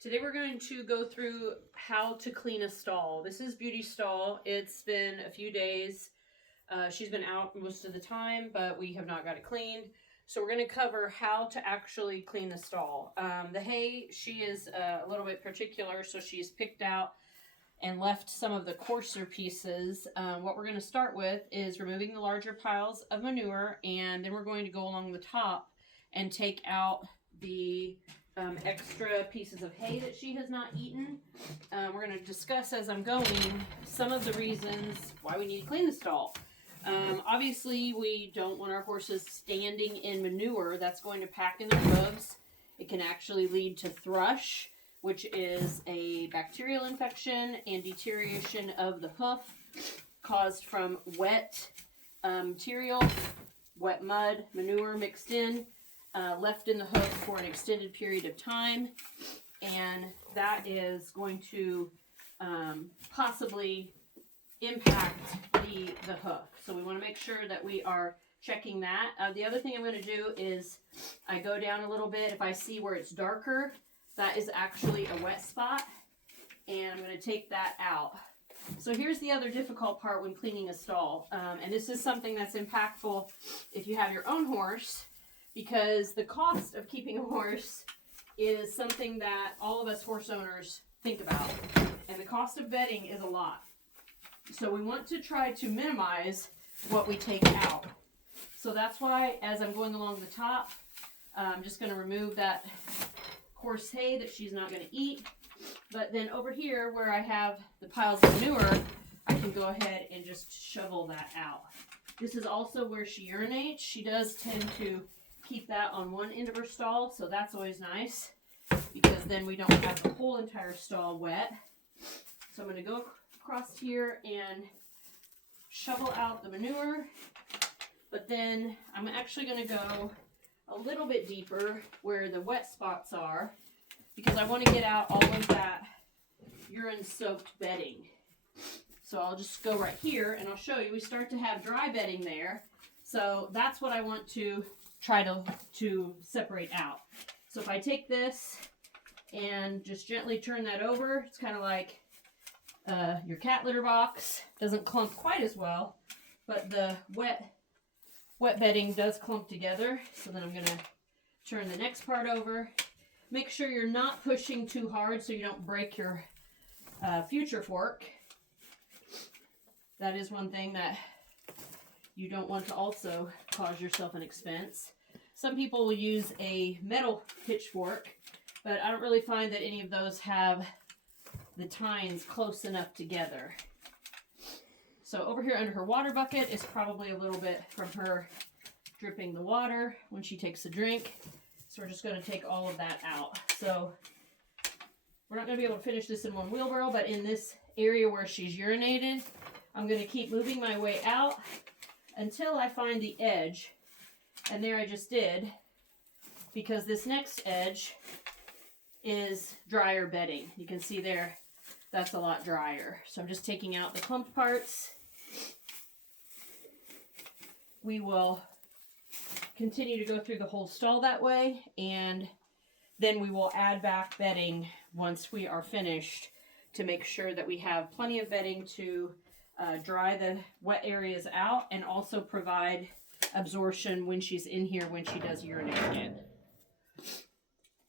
Today we're going to go through how to clean a stall. This is Beauty's stall. It's been a few days. She's been out most of the time, but we have not got it cleaned. So we're going to cover how to actually clean the stall. The hay, she is a little bit particular, so she's picked out and left some of the coarser pieces. What we're going to start with is removing the larger piles of manure, and then we're going to go along the top and take out the extra pieces of hay that she has not eaten. We're going to discuss as I'm going some of the reasons why we need to clean the stall. Obviously, we don't want our horses standing in manure. That's going to pack in their hooves. It can actually lead to thrush, which is a bacterial infection and deterioration of the hoof caused from wet material, wet mud, manure mixed in, left in the hoof for an extended period of time, and that is going to possibly impact the hoof. So we want to make sure that we are checking that. The other thing I'm going to do is I go down a little bit. If I see where it's darker, that is actually a wet spot, and I'm going to take that out. So here's the other difficult part when cleaning a stall, and this is something that's impactful if you have your own horse, because the cost of keeping a horse is something that all of us horse owners think about, and the cost of bedding is a lot. So we want to try to minimize what we take out. So that's why, as I'm going along the top, I'm just going to remove that coarse hay that she's not going to eat. But then over here where I have the piles of manure, I can go ahead and just shovel that out. This is also where she urinates. She does tend to keep that on one end of her stall, so that's always nice, because then we don't have the whole entire stall wet. So I'm going to go across here and shovel out the manure, but then I'm actually going to go a little bit deeper where the wet spots are, because I want to get out all of that urine-soaked bedding. So I'll just go right here and I'll show you. We start to have dry bedding there, so that's what I want to try to separate out. So if I take this and just gently turn that over, it's kind of like your cat litter box. Doesn't clump quite as well, but the wet bedding does clump together. So then I'm going to turn the next part over. Make sure you're not pushing too hard so you don't break your future fork. That is one thing that you don't want to also cause yourself an expense. Some people will use a metal pitchfork, but I don't really find that any of those have the tines close enough together. So over here under her water bucket is probably a little bit from her dripping the water when she takes a drink. So we're just going to take all of that out. So we're not going to be able to finish this in one wheelbarrow, but in this area where she's urinated, I'm going to keep moving my way out until I find the edge. And there I just did, because this next edge is drier bedding. You can see there, that's a lot drier. So I'm just taking out the clumped parts. We will continue to go through the whole stall that way, and then we will add back bedding once we are finished to make sure that we have plenty of bedding to dry the wet areas out and also provide absorption when she's in here when she does urinate again.